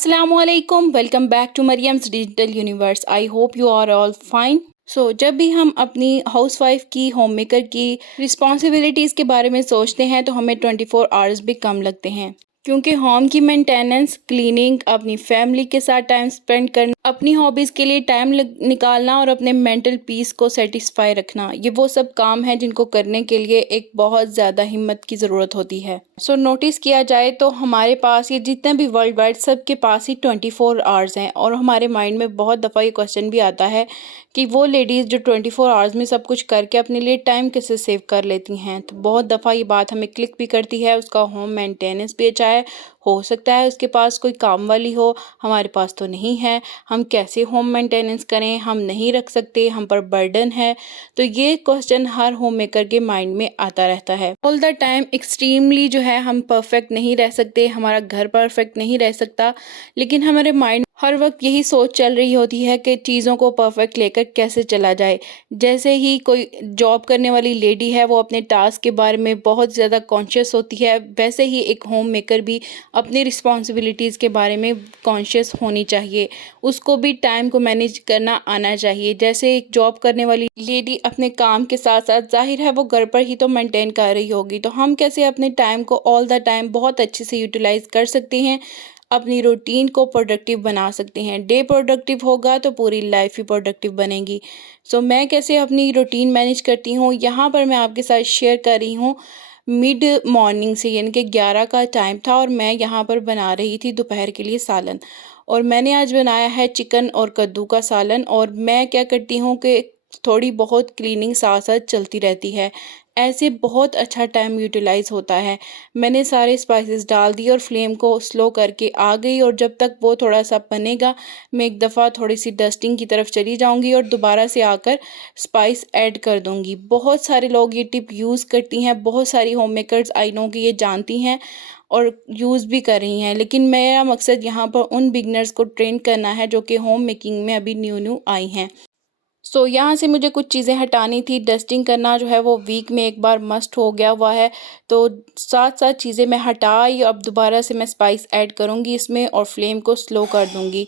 असलामुअलैकुम, welcome back to Maryam's digital universe. I hope you are all fine. जब भी हम अपनी हाउसवाइफ की, होम मेकर की रिस्पॉन्सिबिलिटीज़ के बारे में सोचते हैं तो हमें 24 आवर्स भी कम लगते हैं, क्योंकि होम की मेंटेनेंस, क्लीनिंग, अपनी फैमिली के साथ टाइम स्पेंड करना, अपनी हॉबीज़ के लिए टाइम निकालना और अपने मेंटल पीस को सेटिस्फाई रखना, ये वो सब काम हैं जिनको करने के लिए एक बहुत ज़्यादा हिम्मत की ज़रूरत होती है। नोटिस किया जाए तो हमारे पास ये जितने भी वर्ल्ड वाइड सबके पास ही 24 आवर्स हैं, और हमारे माइंड में बहुत दफ़ा ये क्वेश्चन भी आता है कि वो लेडीज़ जो 24 आवर्स में सब कुछ करके अपने लिए टाइम कैसे सेव कर लेती हैं। तो बहुत दफ़ा ये बात हमें क्लिक भी करती है। उसका होम मेंटेनेंस भी अच्छा है, हो सकता है उसके पास कोई काम वाली हो, हमारे पास तो नहीं है। हम कैसे होम मेंटेनेंस करें, हम नहीं रख सकते, हम पर बर्डन है। तो ये क्वेश्चन हर होम मेकर के माइंड में आता रहता है। ऑल द टाइम एक्सट्रीमली जो है हम परफेक्ट नहीं रह सकते, हमारा घर परफेक्ट नहीं रह सकता, लेकिन हमारे माइंड हर वक्त यही सोच चल रही होती है कि चीज़ों को परफेक्ट लेकर कैसे चला जाए। जैसे ही कोई जॉब करने वाली लेडी है वो अपने टास्क के बारे में बहुत ज़्यादा कॉन्शियस होती है, वैसे ही एक होम मेकर भी अपनी रिस्पॉन्सिबिलिटीज़ के बारे में कॉन्शियस होनी चाहिए। उसको भी टाइम को मैनेज करना आना चाहिए। जैसे एक जॉब करने वाली लेडी अपने काम के साथ साथ, जाहिर है वो घर पर ही तो मेंटेन कर रही होगी, तो हम कैसे अपने टाइम को ऑल द टाइम बहुत अच्छे से यूटिलाइज कर सकते हैं, अपनी रूटीन को प्रोडक्टिव बना सकते हैं। डे प्रोडक्टिव होगा तो पूरी लाइफ ही प्रोडक्टिव बनेगी। मैं कैसे अपनी रूटीन मैनेज करती हूँ, यहाँ पर मैं आपके साथ शेयर कर रही हूँ। मिड मॉर्निंग से, यानी कि 11 का टाइम था और मैं यहाँ पर बना रही थी दोपहर के लिए सालन, और मैंने आज बनाया है चिकन और कद्दू का सालन। और मैं क्या करती हूँ कि थोड़ी बहुत क्लीनिंग साथ साथ चलती रहती है, ऐसे बहुत अच्छा टाइम यूटिलाइज होता है। मैंने सारे स्पाइसेस डाल दिए और फ्लेम को स्लो करके आ गई, और जब तक वो थोड़ा सा बनेगा मैं एक दफ़ा थोड़ी सी डस्टिंग की तरफ चली जाऊंगी और दोबारा से आकर स्पाइस ऐड कर दूंगी। बहुत सारे लोग ये टिप यूज़ करती हैं, बहुत सारी होम मेकर्स आई नो कि ये जानती हैं और यूज़ भी कर रही हैं, लेकिन मेरा मकसद यहाँ पर उन बिगनर्स को ट्रेन करना है जो कि होम मेकिंग में अभी न्यू न्यू आई हैं। यहाँ से मुझे कुछ चीज़ें हटानी थी। डस्टिंग करना जो है वो वीक में एक बार मस्ट हो गया हुआ है, तो साथ साथ चीज़ें मैं हटाई। अब दोबारा से मैं स्पाइस ऐड करूँगी इसमें और फ्लेम को स्लो कर दूँगी।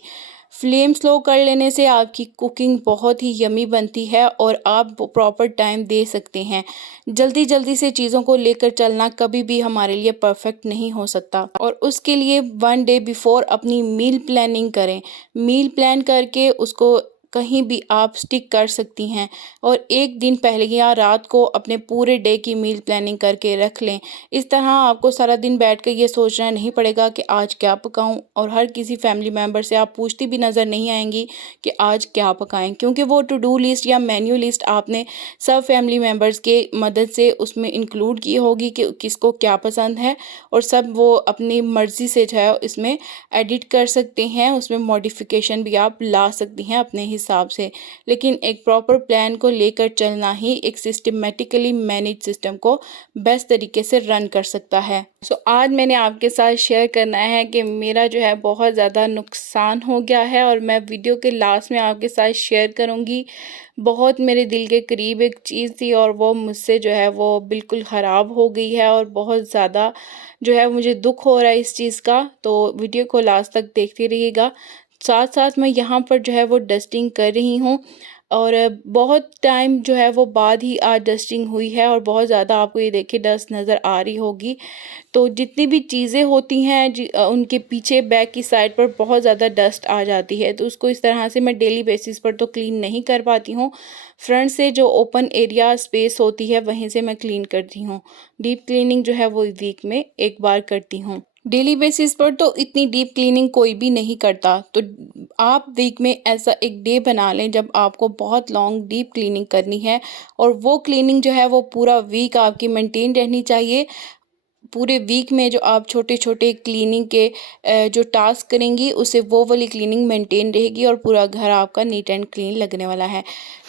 फ्लेम स्लो कर लेने से आपकी कुकिंग बहुत ही यमी बनती है और आप प्रॉपर टाइम दे सकते हैं। जल्दी जल्दी से चीज़ों को लेकर चलना कभी भी हमारे लिए परफेक्ट नहीं हो सकता, और उसके लिए 1 डे बिफोर अपनी मील प्लानिंग करें। मील प्लान करके उसको कहीं भी आप स्टिक कर सकती हैं, और एक दिन पहले या रात को अपने पूरे डे की मील प्लानिंग करके रख लें। इस तरह आपको सारा दिन बैठकर ये सोचना नहीं पड़ेगा कि आज क्या पकाऊं, और हर किसी फैमिली मेम्बर से आप पूछती भी नज़र नहीं आएंगी कि आज क्या पकाएं, क्योंकि वो टू डू लिस्ट या मेन्यू लिस्ट आपने सब फैमिली मेम्बर्स के मदद से उसमें इंक्लूड की होगी कि किसको क्या पसंद है, और सब वो अपनी मर्ज़ी से जो है इसमें एडिट कर सकते हैं, उसमें मॉडिफिकेशन भी आप ला सकती हैं अपने हिसाब से। लेकिन एक प्रॉपर प्लान को लेकर चलना ही एक सिस्टमेटिकली मैनेज सिस्टम को बेस्ट तरीके से रन कर सकता है। आज मैंने आपके साथ शेयर करना है कि मेरा जो है बहुत ज़्यादा नुकसान हो गया है, और मैं वीडियो के लास्ट में आपके साथ शेयर करूँगी। बहुत मेरे दिल के करीब एक चीज़ थी और वो मुझसे जो है वो बिल्कुल ख़राब हो गई है, और बहुत ज़्यादा जो है मुझे दुख हो रहा है इस चीज़ का। तो वीडियो को लास्ट तक देखते रहिएगा। साथ साथ मैं यहाँ पर जो है वो डस्टिंग कर रही हूँ, और बहुत टाइम जो है वो बाद ही आज डस्टिंग हुई है, और बहुत ज़्यादा आपको ये देखिए डस्ट नज़र आ रही होगी। तो जितनी भी चीज़ें होती हैं उनके पीछे बैक की साइड पर बहुत ज़्यादा डस्ट आ जाती है, तो उसको इस तरह से मैं डेली बेसिस पर तो क्लीन नहीं कर पाती हूँ। फ्रंट से जो ओपन एरिया स्पेस होती है वहीं से मैं क्लीन करती हूँ। डीप क्लीनिंग जो है वो वीक में एक बार करती हूँ। डेली बेसिस पर तो इतनी डीप क्लीनिंग कोई भी नहीं करता, तो आप वीक में ऐसा एक डे बना लें जब आपको बहुत लॉन्ग डीप क्लीनिंग करनी है, और वो क्लीनिंग जो है वो पूरा वीक आपकी मेंटेन रहनी चाहिए। पूरे वीक में जो आप छोटे छोटे क्लीनिंग के जो टास्क करेंगी उससे वो वाली क्लीनिंग मेंटेन रहेगी, और पूरा घर आपका नीट एंड क्लीन लगने वाला है।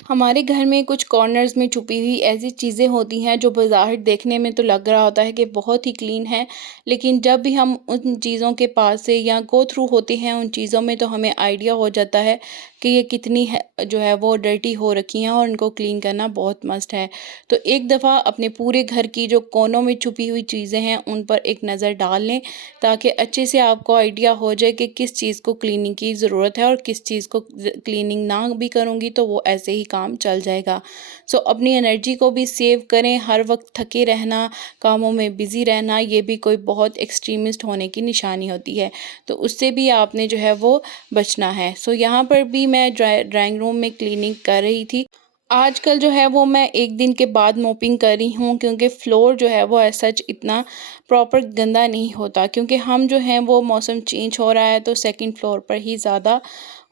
हमारे घर में कुछ कॉर्नर्स में छुपी हुई ऐसी चीज़ें होती हैं जो बाज़ाहिर देखने में तो लग रहा होता है कि बहुत ही क्लीन है, लेकिन जब भी हम उन चीज़ों के पास से या गो थ्रू होते हैं उन चीज़ों में, तो हमें आइडिया हो जाता है कि ये कितनी है जो है वो डर्टी हो रखी हैं और इनको क्लीन करना बहुत मस्ट है। तो एक दफ़ा अपने पूरे घर की जो कोनों में छुपी हुई चीज़ें हैं उन पर एक नज़र डाल लें, ताकि अच्छे से आपको आइडिया हो जाए कि किस चीज़ को क्लीनिंग की ज़रूरत है और किस चीज़ को क्लीनिंग ना भी करूँगी तो वो ऐसे ही काम चल जाएगा। सो अपनी एनर्जी को भी सेव करें, हर वक्त थके रहना, कामों में बिज़ी रहना, ये भी कोई बहुत एक्सट्रीमिस्ट होने की निशानी होती है। तो उससे भी आपने जो है वो बचना है। सो यहाँ पर भी मैं ड्राइंग रूम में क्लीनिंग कर रही थी। आजकल जो है वो मैं 1 दिन के बाद मोपिंग कर रही हूँ, क्योंकि फ्लोर जो है वो एज़ सच इतना प्रॉपर गंदा नहीं होता, क्योंकि हम जो हैं वो मौसम चेंज हो रहा है तो सेकंड फ्लोर पर ही ज़्यादा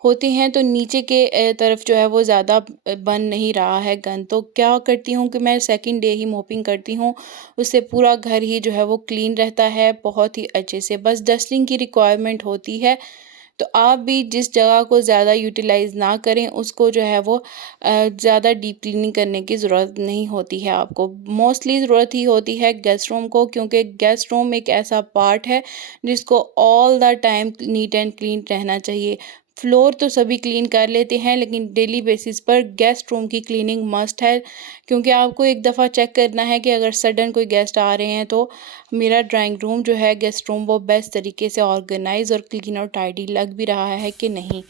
होते हैं, तो नीचे के तरफ जो है वो ज़्यादा बन नहीं रहा है गंद। तो क्या करती हूँ कि मैं सेकंड डे ही मोपिंग करती हूँ, उससे पूरा घर ही जो है वो क्लीन रहता है बहुत ही अच्छे से। बस डस्टिंग की रिक्वायरमेंट होती है। तो आप भी जिस जगह को ज़्यादा यूटिलाइज़ ना करें, उसको जो है वो ज़्यादा डीप क्लीनिंग करने की ज़रूरत नहीं होती है आपको। मोस्टली ज़रूरत ही होती है गेस्ट रूम को, क्योंकि गेस्ट रूम एक ऐसा पार्ट है जिसको all the time neat and clean रहना चाहिए। फ्लोर तो सभी क्लीन कर लेते हैं, लेकिन डेली बेसिस पर गेस्ट रूम की क्लीनिंग मस्ट है, क्योंकि आपको एक दफ़ा चेक करना है कि अगर सडन कोई गेस्ट आ रहे हैं तो मेरा ड्राइंग रूम जो है, गेस्ट रूम, वो बेस्ट तरीके से ऑर्गेनाइज़ और क्लीन और टाइडी लग भी रहा है कि नहीं।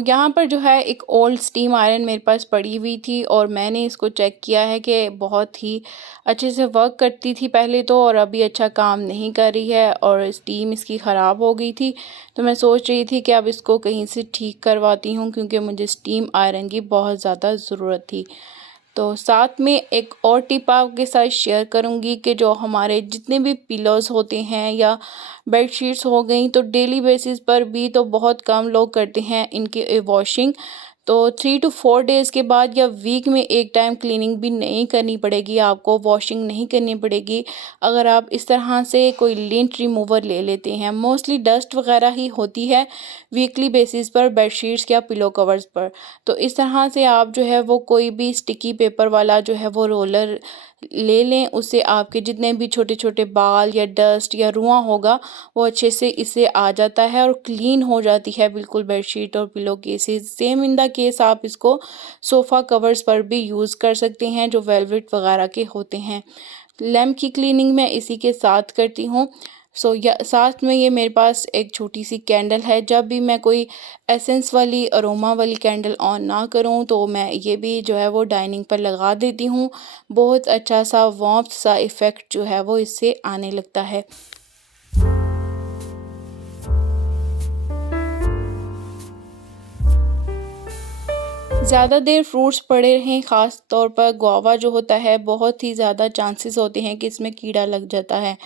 यहाँ पर जो है एक ओल्ड स्टीम आयरन मेरे पास पड़ी हुई थी और मैंने इसको चेक किया है कि बहुत ही अच्छे से वर्क करती थी पहले तो, और अभी अच्छा काम नहीं कर रही है और स्टीम इसकी ख़राब हो गई थी। तो मैं सोच रही थी कि अब इसको कहीं से ठीक करवाती हूँ, क्योंकि मुझे स्टीम आयरन की बहुत ज़्यादा ज़रूरत थी। तो साथ में एक और टिप आपके साथ शेयर करूँगी कि जो हमारे जितने भी पिलोज़ होते हैं या बेडशीट्स हो गई, तो डेली बेसिस पर भी तो बहुत कम लोग करते हैं इनकी वॉशिंग। तो 3 टू 4 डेज़ के बाद या वीक में एक टाइम क्लीनिंग भी नहीं करनी पड़ेगी आपको, वॉशिंग नहीं करनी पड़ेगी, अगर आप इस तरह से कोई लिंट रिमूवर ले लेते हैं। मोस्टली डस्ट वगैरह ही होती है वीकली बेसिस पर बेडशीट्स या पिलो कवर्स पर। तो इस तरह से आप जो है वो कोई भी स्टिकी पेपर वाला जो है वो रोलर ले लें, उससे आपके जितने भी छोटे-छोटे बाल या डस्ट या रुआँ होगा वो अच्छे से इससे आ जाता है और क्लीन हो जाती है बिल्कुल बेडशीट और pillow cases. Same in the case आप इसको सोफ़ा कवर्स पर भी यूज़ कर सकते हैं जो वेलवेट वगैरह के होते हैं। लैम्प की क्लीनिंग मैं इसी के साथ करती हूँ। या साथ में ये मेरे पास एक छोटी-सी कैंडल है, जब भी मैं कोई एसेंस वाली अरोमा वाली कैंडल ऑन ना करूँ तो मैं ये भी जो है वो डाइनिंग पर लगा देती हूँ। बहुत अच्छा सा वार्म्थ सा इफ़ेक्ट जो है वो इससे आने लगता है। ज़्यादा देर फ्रूट्स पड़े रहें, ख़ास तौर पर गुआवा जो होता है, बहुत ही ज़्यादा चांसेस होते हैं कि इसमें कीड़ा लग जाता है।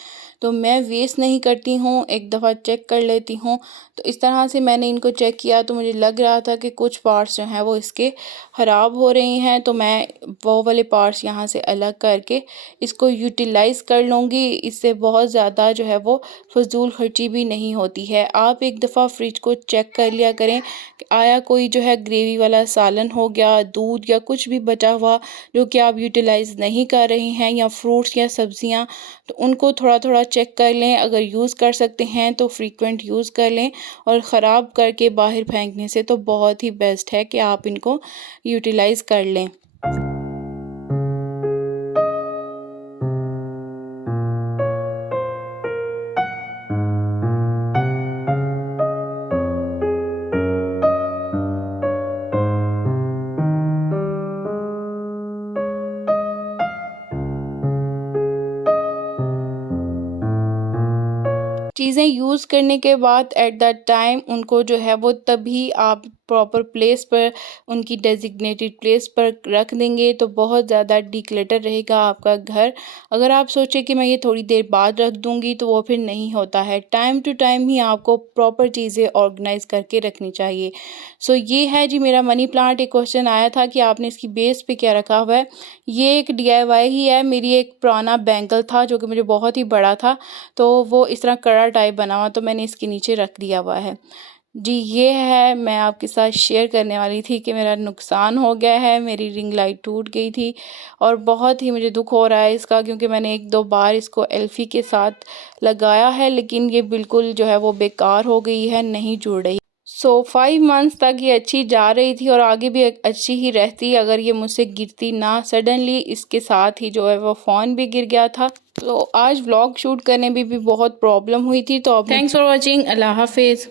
तो मैं वेस्ट नहीं करती हूँ, एक दफ़ा चेक कर लेती हूँ। तो इस तरह से मैंने इनको चेक किया तो मुझे लग रहा था कि कुछ पार्ट्स जो हैं वो इसके ख़राब हो रहे हैं, तो मैं वो वाले पार्ट्स यहाँ से अलग करके इसको यूटिलाइज़ कर लूँगी। इससे बहुत ज़्यादा जो है वो फ़िज़ूल खर्ची भी नहीं होती है। आप एक दफ़ा फ्रिज को चेक कर लिया करें कि आया कोई जो है ग्रेवी वाला सालन हो गया, दूध या कुछ भी बचा हुआ जो कि आप यूटिलाइज़ नहीं कर रहे हैं, या फ्रूट्स या सब्ज़ियाँ, तो उनको थोड़ा-थोड़ा चेक कर लें। अगर यूज़ कर सकते हैं तो फ्रीक्वेंट यूज़ कर लें, और ख़राब करके बाहर फेंकने से तो बहुत ही बेस्ट है कि आप इनको यूटिलाइज़ कर लें। चीज़ें यूज़ करने के बाद एट दैट टाइम उनको जो है वो तभी आप प्रॉपर प्लेस पर, उनकी डेज़िग्नेटेड प्लेस पर रख देंगे तो बहुत ज़्यादा डिक्लटर रहेगा आपका घर। अगर आप सोचें कि मैं ये थोड़ी देर बाद रख दूँगी तो वो फिर नहीं होता है। टाइम टू टाइम ही आपको प्रॉपर चीज़ें ऑर्गेनाइज़ करके रखनी चाहिए। ये है जी मेरा मनी प्लांट। एक क्वेश्चन आया था कि आपने इसकी बेस पे क्या रखा हुआ है? ये एक डीआईवाई ही है। मेरी एक पुराना बैंगल था जो कि मुझे बहुत ही बड़ा था, तो वो इस तरह कड़ा टाइप बना हुआ, तो मैंने इसके नीचे रख दिया हुआ है। जी, ये है मैं आपके साथ शेयर करने वाली थी कि मेरा नुकसान हो गया है, मेरी रिंग लाइट टूट गई थी और बहुत ही मुझे दुःख हो रहा है इसका, क्योंकि मैंने 1-2 बार इसको एल्फ़ी के साथ लगाया है, लेकिन ये बिल्कुल जो है वो बेकार हो गई है, नहीं जुड़ रही। सो 5 मंथ्स तक ये अच्छी जा रही थी और आगे भी अच्छी ही रहती अगर ये मुझसे गिरती ना। सडनली इसके साथ ही जो है वो फ़ोन भी गिर गया था। तो आज व्लॉग शूट करने में भी बहुत प्रॉब्लम हुई थी। तो अब थैंक्स फॉर वॉचिंग। अल्लाह हाफ़िज़।